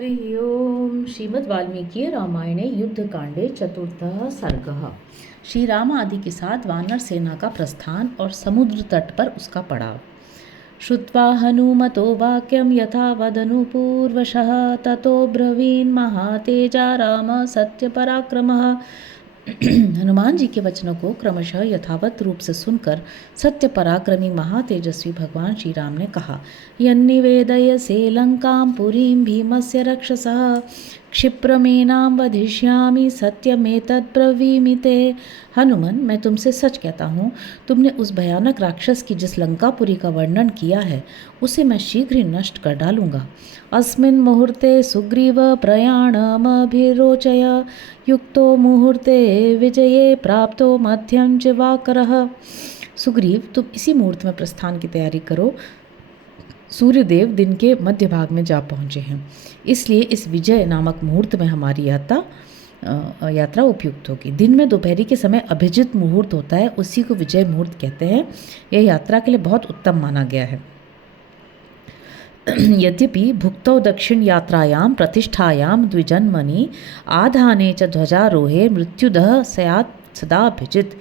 हरि ओम। श्रीमद् वाल्मीकि रामायणे युद्धकांडे चतुर्थः सर्गः। श्री राम आदि के साथ वानर सेना का प्रस्थान और समुद्र तट पर उसका पड़ाव। श्रुत्वा हनुमतो वाक्यं यथा वदनुपूर्वशः ततो ब्रवीन् महातेजा राम सत्यपराक्रमः। हनुमान जी के वचनों को क्रमशः यथावत रूप से सुनकर सत्य पराक्रमी महातेजस्वी भगवान श्री राम ने कहा, यन्निवेदयसे लंकां पुरीं भीमस्य रक्षसः क्षिप्रमेनां वधिष्यामि सत्यमेतत् ब्रवीमि ते। हनुमान, मैं तुमसे सच कहता हूँ, तुमने उस भयानक राक्षस की जिस लंकापुरी का वर्णन किया है उसे मैं शीघ्र ही नष्ट कर डालूंगा। अस्मिन् मुहूर्ते सुग्रीव प्रयाणमभिरोचय युक्तो मुहूर्ते विजये प्राप्तो मध्यम च वाकरः। सुग्रीव, तुम इसी मुहूर्त में प्रस्थान की तैयारी करो। सूर्यदेव दिन के मध्य भाग में जा पहुँचे हैं, इसलिए इस विजय नामक मुहूर्त में हमारी यात्रा उपयुक्त होगी। दिन में दोपहरी के समय अभिजित मुहूर्त होता है, उसी को विजय मुहूर्त कहते हैं। यह यात्रा के लिए बहुत उत्तम माना गया है। यद्यपि भुक्तौ दक्षिण यात्रायां प्रतिष्ठायां द्विजन्मनि आधाने च ध्वजारोहे मृत्युदः स्यात् सदाभिजित।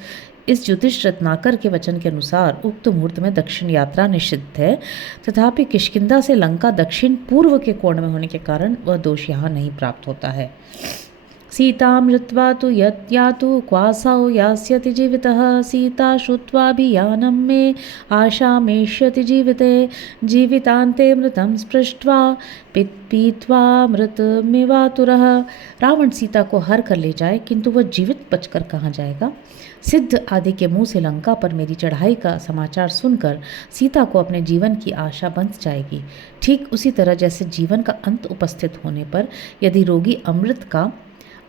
इस ज्योतिष रत्नाकर के वचन के अनुसार उक्त मुहूर्त में दक्षिण यात्रा निषिद्ध है, तथापि किष्किंधा से लंका दक्षिण पूर्व के कोण में होने के कारण वह दोष यहाँ नहीं प्राप्त होता है। सीतां मृत्वा तु यत् यातु क्वासौ यास्यति जीवितः सीता श्रुत्वाभियानं मे आशामेष्यति जीविते जीवितान्ते मृतं स्पृष्ट्वा पीत्वा मृतमिवातुरः। रावण सीता को हर कर ले जाए, किंतु वह जीवित बचकर कहाँ जाएगा। सिद्ध आदि के मुंह से लंका पर मेरी चढ़ाई का समाचार सुनकर सीता को अपने जीवन की आशा बंध जाएगी। ठीक उसी तरह जैसे जीवन का अंत उपस्थित होने पर यदि रोगी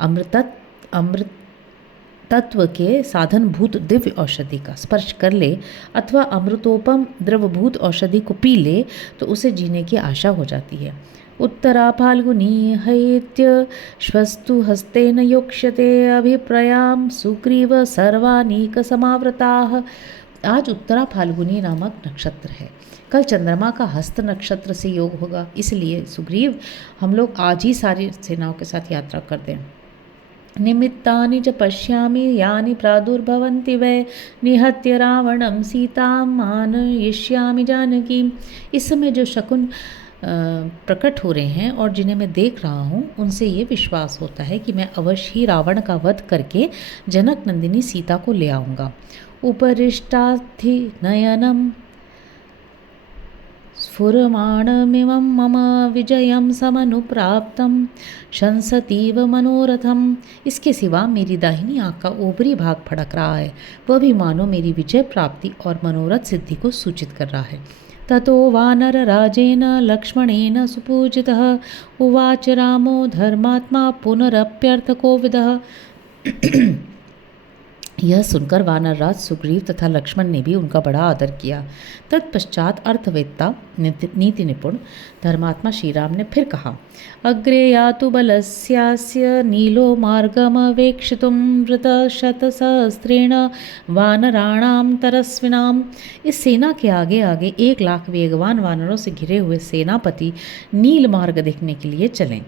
अमृतत्व के साधनभूत दिव्य औषधि का स्पर्श कर ले अथवा अमृतोपम द्रवभूत औषधि को पी ले तो उसे जीने की आशा हो जाती है। उत्तरा फाल्गुनी हैत्य श्वस्तु हस्तेन योक्ष्यते अभिप्रयां सुग्रीव सर्वानीक समावृताः। आज उत्तरा फाल्गुनी नामक नक्षत्र है, कल चंद्रमा का हस्त नक्षत्र से योग होगा, इसलिए सुग्रीव हम लोग आज ही सारी सेनाओं के साथ यात्रा कर दें। निमित्तानि च पश्यामि यानि प्रादुर्भवन्ति वै निहत्य रावणं सीतां मानयिष्यामि जानकी। इस समय जो शकुन प्रकट हो रहे हैं और जिन्हें मैं देख रहा हूँ उनसे ये विश्वास होता है कि मैं अवश्य ही रावण का वध करके जनक नंदिनी सीता को ले आऊँगा। उपरिष्टाधि नयनम स्फुरमाणमिमं मम विजयं समनुप्राप्तं शंसतीव मनोरथम। इसके सिवा मेरी दाहिनी आँख का ऊपरी भाग फड़क रहा है, वह भी मानो मेरी विजय प्राप्ति और मनोरथ सिद्धि को सूचित कर रहा है। ततो वानरराजेन लक्ष्मणेन सुपूजितः उवाच रामो धर्मात्मा पुनरप्यर्थकोविदः। यह सुनकर वानरराज सुग्रीव तथा लक्ष्मण ने भी उनका बड़ा आदर किया। तत्पश्चात अर्थवेत्ता नीति निपुण धर्मात्मा श्री राम ने फिर कहा, अग्रे यातु बलस्यास्य नीलो मार्गमवेक्षितुं वृतशतसहस्रेण वानराणां तरस्विनाम्। इस सेना के आगे आगे 1,00,000 वेगवान वानरों से घिरे हुए सेनापति नील मार्ग देखने के लिए चलें।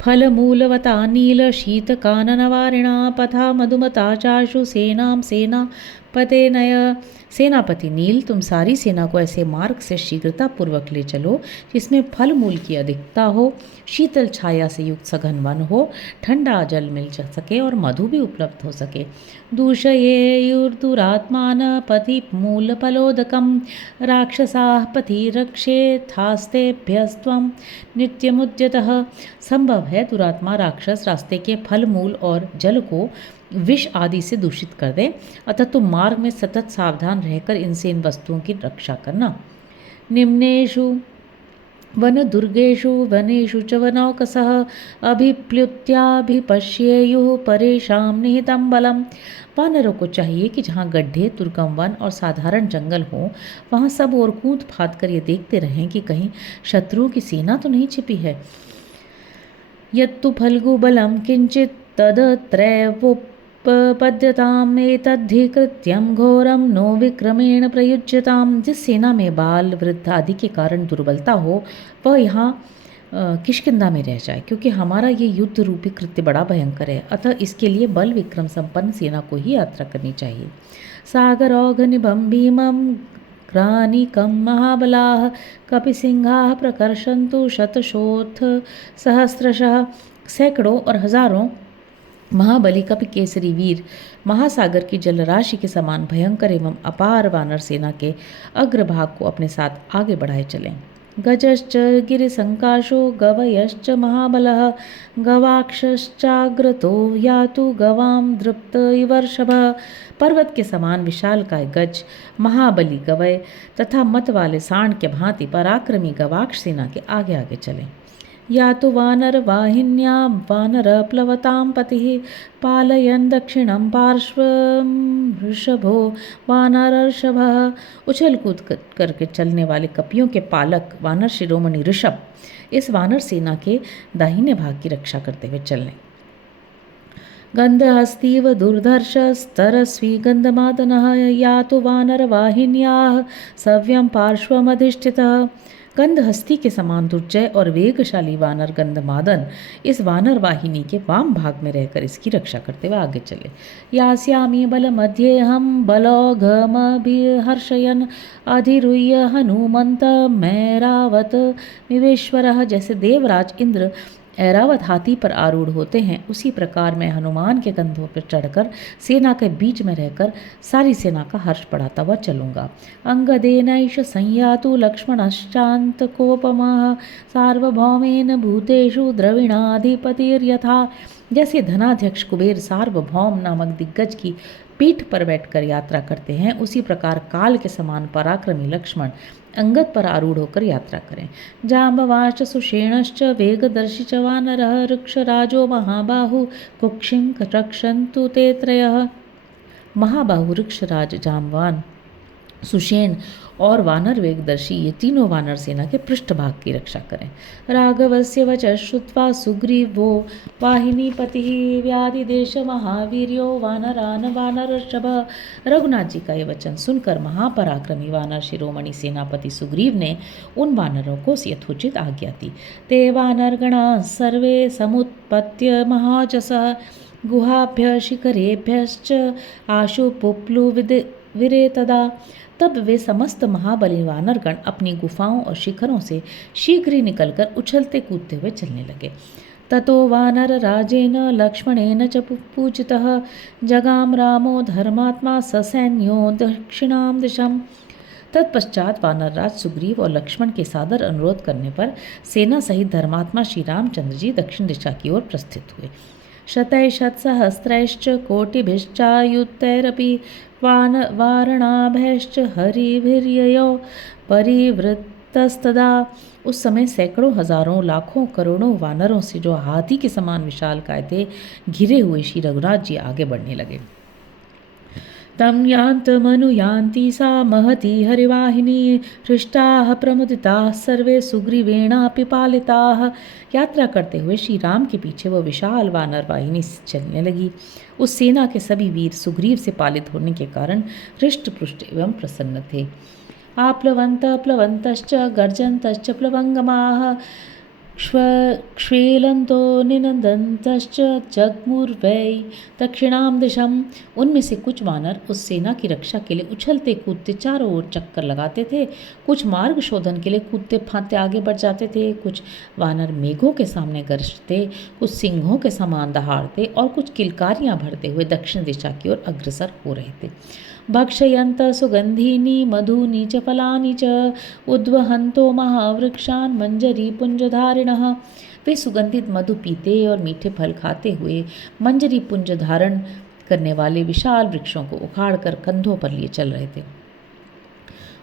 फलमूलवता नील शीतकाननवारिणा पथा मधुमता चाशु सेनां सेनापते नय। सेनापति नील, तुम सारी सेना को ऐसे मार्ग से शीघ्रता पूर्वक ले चलो जिसमें फल मूल की अधिकता हो, शीतल छाया से युक्त सघन वन हो, ठंडा जल मिल सके और मधु भी उपलब्ध हो सके। दूषयेयुर्दुरात्मान पति मूल फलोदकम राक्षसाः पति रक्षेथास्तेभ्यस्त्वं नित्यमुद्यतः। संभव है दुरात्मा राक्षस रास्ते के फल मूल और जल को विष आदि से दूषित कर दे, अतः तुम मार्ग में सतत सावधान रहकर इनसे इन वस्तुओं की रक्षा करना। निम्नेषु वन दुर्गेषु वनेषु च वनौकसः अभिप्लुत्याभिपश्येयुः परेषां निहितं बलम्। वानरों को चाहिए कि जहाँ गड्ढे, दुर्गम वन और साधारण जंगल हो वहाँ सब और कूद फाद कर ये देखते रहें कि कहीं शत्रुओं की सेना तो नहीं छिपी है। यत्तु फल्गुबलं किंचित तदत्रैवोपपद्यताम् एतद्धीकृत्यं घोरं नो विक्रमेण प्रयुज्यताम्। जिस सेना में बाल वृद्ध आदि के कारण दुर्बलता हो वह यहाँ किष्किंधा में रह जाए, क्योंकि हमारा ये युद्ध रूपी कृत्य बड़ा भयंकर है। अतः इसके लिए बल विक्रम संपन्न सेना को ही यात्रा करनी चाहिए। सागरौघ निभं भीमं ग्रानिकं महाबलाः कपिसिंहाः प्रकर्षन्तु शतशोऽथ सहस्रशः। सैकड़ों और हजारों महाबली कपि केसरी वीर महासागर की जलराशि के समान भयंकर एवं अपार वानर सेना के अग्रभाग को अपने साथ आगे बढ़ाए चलें। गजश्च गिरिसंकाशो गवयश्च महाबलः गवाक्षश्चाग्रतो यातु गवां दृप्त इवर्षभः। पर्वत के समान विशालकाय गज महाबली गवय तथा मत वाले सांड के भांति पराक्रमी गवाक्ष सेना के आगे आगे चलें। या तो वानर वाहिन्यां वानर प्लवतां पतिः पालयन् दक्षिणं पार्श्वं ऋषभो वानरर्षभः। उछल कूद करके चलने वाले कपियों के पालक वानर शिरोमणि ऋषभ इस वानर सेना के दाहिने भाग की रक्षा करते हुए चलने। गन्धहस्तीव दुर्धर्षस्तरस्वी गन्धमादनः यातु वानरवाहिन्याः सव्यं पार्श्वमधिष्ठितः। गंधहस्ती के समान दुर्जय और वेगशाली वानर गंधमादन इस वानर वाहिनी के वाम भाग में रहकर इसकी रक्षा करते हुए आगे चले। यास्यामि बल मध्ये हम बलौघमभिहर्षयन् अधिरुह्य हनुमंत मैरावत विवेश्वरः। जैसे देवराज इंद्र ऐरावत हाथी पर आरूढ़ होते हैं, उसी प्रकार मैं हनुमान के कंधों पर चढ़कर सेना के बीच में रहकर सारी सेना का हर्ष बढ़ाता हुआ चलूंगा। अंगदेनैष संयातु लक्ष्मणश्चान्तकोपमः सार्वभौमेन भूतेषु द्रविणाधिपतिर्यथा। जैसे धनाध्यक्ष कुबेर सार्वभौम नामक दिग्गज की पीठ पर बैठकर यात्रा करते हैं, उसी प्रकार काल के समान पराक्रमी लक्ष्मण अंगद पर आरूढ़ होकर यात्रा करें। जाम्बवाश्च सुषेणश्च वेगदर्शी च वानरः वृक्षराजो महाबाहु कुक्षिं रक्षन्तु ते त्रयः। महाबाहु वृक्षराज जाम्बवान सुषेण और वानर वेगदर्शी ये तीनों वानर सेना के पृष्ठभाग की रक्षा करें। राघवस्य वचः श्रुत्वा सुग्रीवो वाहिनीपतिः व्याधिदेश महावीर्यो वानरान वानरर्षभः। रघुनाथ जी का ये वचन सुनकर महापराक्रमी वानर शिरोमणि सेनापति सुग्रीव ने उन वानरों को यथोचित आज्ञा दी। ते वानरगणाः सर्वे समुत्पत्य महाजसः गुहाभ्य शिखरेभ्यश्च आशु पुप्लु विरे तदा। तब वे समस्त महाबली वानरगण अपनी गुफाओं और शिखरों से शीघ्र ही निकलकर उछलते कूदते हुए चलने लगे। ततो वानर राजेन लक्ष्मणेन च पूजितः जगाम रामो धर्मात्मा ससैन्यो दक्षिणां दिशम्। तत्पश्चात वानरराज सुग्रीव और लक्ष्मण के सादर अनुरोध करने पर सेना सहित धर्मात्मा श्री रामचंद्र जी दक्षिण दिशा की ओर प्रस्थित हुए। शतैशतसहस्रैश्च कोटिभिश्चायुतैरपि वारणाभैश्च हरिभिर्ययो परिवृत्तस्तदा। उस समय सैकड़ों हजारों लाखों करोड़ों वानरों से जो हाथी के समान विशालकाय थे घिरे हुए श्री रघुनाथ जी आगे बढ़ने लगे। तम यान्तमनुयान्ति सा महती हरिवाहिनी हृष्टाः प्रमुदिताः सर्वे सुग्रीवेणापि पालिताः। यात्रा करते हुए श्री राम के पीछे वह विशाल वानर वाहिनी चलने लगी। उस सेना के सभी वीर सुग्रीव से पालित होने के कारण हृष्ट पुष्ट एवं प्रसन्न थे। आप्लवंत प्लवंतश्च गर्जन्तश्च प्लवंगमाः क्ष्वेलन्तो निनदन्तश्च जग्मुर्वै दक्षिणां दिशम्। उनमें से कुछ वानर उस सेना की रक्षा के लिए उछलते कूदते चारों ओर चक्कर लगाते थे, कुछ मार्ग शोधन के लिए कूदते फांदते आगे बढ़ जाते थे, कुछ वानर मेघों के सामने गरजते, कुछ सिंहों के समान दहाड़ते और कुछ किलकारियां भरते हुए दक्षिण दिशा की ओर अग्रसर हो रहे थे। भक्षयन्त सुगंधीनि मधुनि च फलानि च उद्वहन्तो महावृक्षान् मंजरी पुंजधारिणः। वे सुगंधित मधु पीते और मीठे फल खाते हुए मंजरी पुंज धारण करने वाले विशाल वृक्षों को उखाड़कर कंधों पर लिए चल रहे थे।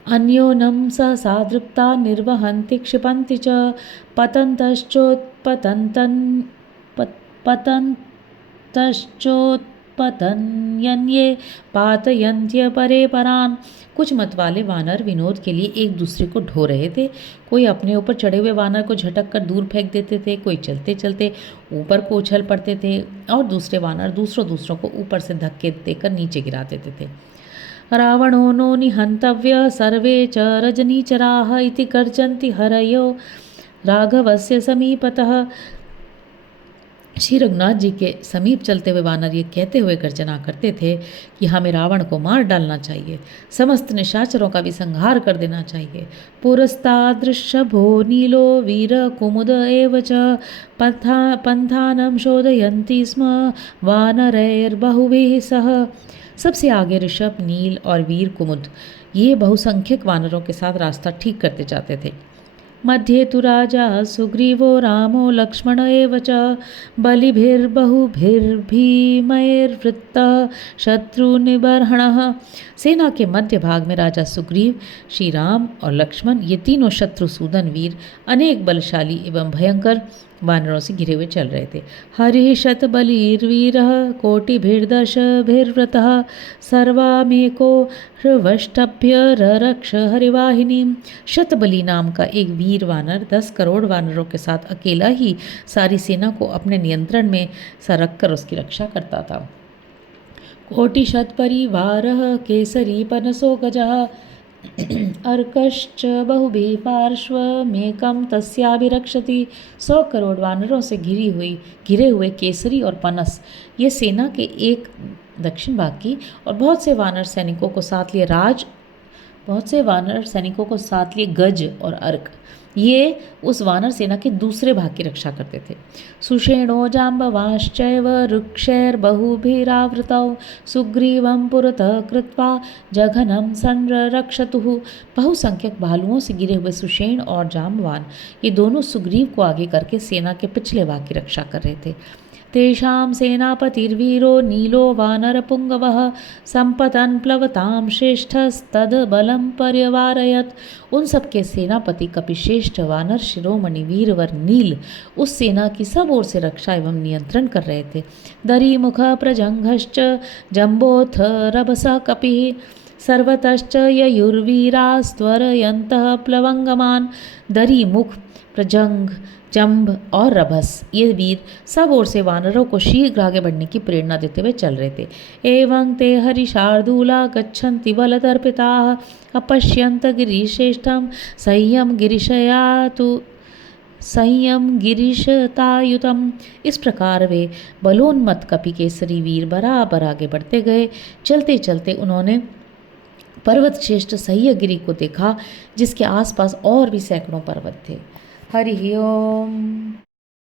अन्योन्यं सहसा दृप्ता निर्वहन्ति क्षिपन्ति च पतन्तश्चोत्पतन्यन्ये पातयन्त्य परे परान। कुछ मतवाले वानर विनोद के लिए एक दूसरे को ढो रहे थे। कोई अपने ऊपर चढ़े हुए वानर को झटक कर दूर फेंक देते थे, कोई चलते चलते ऊपर को उछल पड़ते थे और दूसरे वानर दूसरों को ऊपर से धक्के देकर नीचे गिरा देते थे। रावणो नो निहंतव्य सर्वे च रजनीचराः इति गर्जन्ति हरयो राघवस्य समीपतः। श्री रघुनाथ जी के समीप चलते हुए वानर ये कहते हुए गर्जना करते थे कि हमें रावण को मार डालना चाहिए, समस्त निशाचरों का भी संहार कर देना चाहिए। पुरस्तादृशभो नीलो वीर कुमुद एव च पंथानं शोधयन्ति स्म वानरैर्बहुभिः सह। सबसे आगे ऋषभ, नील और वीर कुमुद ये बहुसंख्यक वानरों के साथ रास्ता ठीक करते जाते थे। मध्ये तु राजा सुग्रीवो रामो लक्ष्मण एव च बलिभिर्बहुभिर्भीमैर्वृत्तः शत्रुनिबर्हणः। सेना के मध्य भाग में राजा सुग्रीव, श्री राम और लक्ष्मण ये तीनों शत्रुसूदन वीर अनेक बलशाली एवं भयंकर वानरों से घिरे हुए चल रहे थे। हरिः शतबलिर्वीरः कोटिभिर्दशभिर्वृतः सर्वामेको हृवष्टभ्य हरिवाहिनी। शतबली नाम का एक वीर वानर 10 करोड़ वानरों के साथ अकेला ही सारी सेना को अपने नियंत्रण में रख कर उसकी रक्षा करता था। कोटिशतपरिवारः केसरी पनसो गजः अर्कश्च बहुभिः पार्श्वमेकं तस्याभिरक्षति। 100 करोड़ वानरों से घिरे हुए केसरी और पनस ये सेना के एक दक्षिण भाग की और बहुत से वानर सैनिकों को साथ लिए गज और अर्क ये उस वानर सेना के दूसरे भाग की रक्षा करते थे। सुषेणो जाम्बवाश्चैव वृक्षैर्बहुभिरावृतौ सुग्रीवं पुरतः कृत्वा जघनं संरक्षतुः। बहुसंख्यक भालुओं से घिरे हुए सुषेण और जाम्बवान ये दोनों सुग्रीव को आगे करके सेना के पिछले भाग की रक्षा कर रहे थे। तेषां सेनापतिर्वीरो नीलो वानरपुङ्गवः सम्पतन् प्लवतां श्रेष्ठस्तद्बलं पर्यवारयत्। उन सब के सेनापति कपिश्रेष्ठ वानर शिरोमणि वीरवर नील उस सेना की सब ओर से रक्षा एवं नियंत्रण कर रहे थे। दरीमुख प्रजंघश्च जम्बोथ रभसः कपिः सर्वतश्च ययुर्वीरास्त्वरयन्तः प्लवंगमान। दरी, मुख, प्रजंघ, जंभ और रभस ये वीर सब ओर से वानरों को शीघ्र आगे बढ़ने की प्रेरणा देते हुए चल रहे थे। एवं ते हरिशार्दूला गच्छन्ति बलदर्पिताः अपश्यन्त गिरिश्रेष्ठं संयम गिरिशतायुतम। इस प्रकार वे बलोन्मत्त कपि केसरी वीर बराबर आगे बढ़ते गए। चलते चलते उन्होंने पर्वत श्रेष्ठ सह्यगिरि को देखा जिसके आसपास और भी सैकड़ों पर्वत थे। हरि ओम।